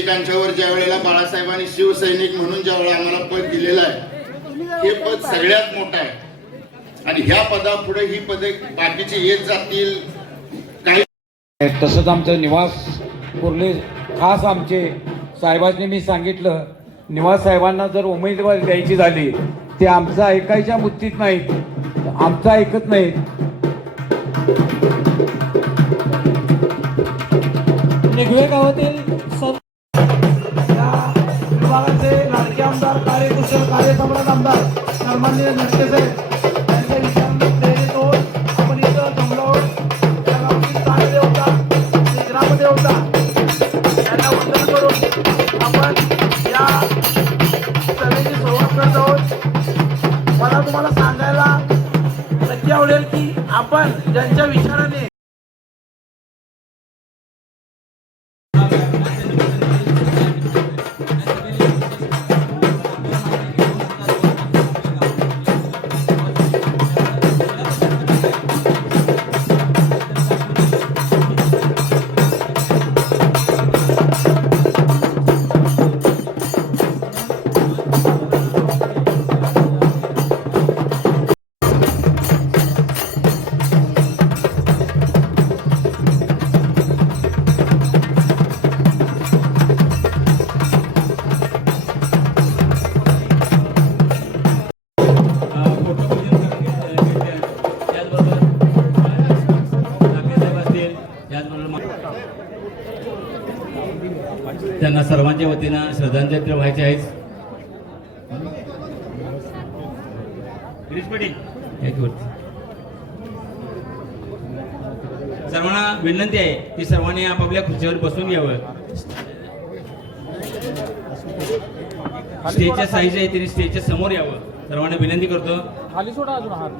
सैनिकांच्यावर ज्या वेळेला बाळासाहेबांनी शिवसैनिक म्हणून ज्या वेळेला आम्हाला पद दिलेलं आहे हे पद सगळ्यात मोठं आहे. आणि ह्या पदापुढे ही पदे बाकीचे येत जातील. काही तसंच आमचं निवास कुर्ले खास आमचे साहेबांनी मी सांगितलं निवास साहेबांना जर उमेदवारी द्यायची झाली ते आमचं ऐकायच्या मुत्तीत नाहीत आमचं ऐकत नाहीत. निघवे गावातील लाडके आमदार कार्यकुशल कार्यसम्राट आमदार सन्मान्य नसके साहेब यांच्या विचारांना प्रेरित होत आपण इथं जमलो आहोत. गावची ग्रामदेवता यांना वंदन करून आपण या सभेची सुरुवात करत आहोत मला तुम्हाला सांगायला नक्की आवडेल की आपण ज्यांच्या विचाराने त्यांना सर्वांच्या वतीनं श्रद्धांजली व्हायचे आहेच. सर्वांना विनंती आहे की सर्वांनी आपापल्या खुर्चीवर बसून घ्यावं स्टेजच्या साईज आहे तिने स्टेजच्या समोर यावं. सर्वांना विनंती करतो. खाली सोडा अजून हात.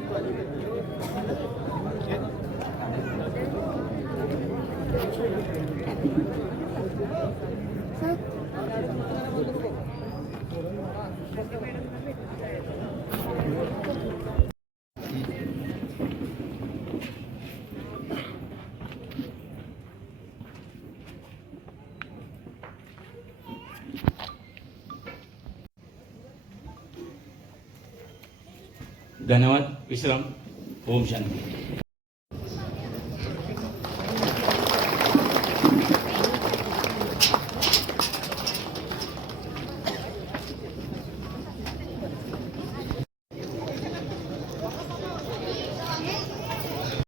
धन्यवाद विश्राम ओम शांती.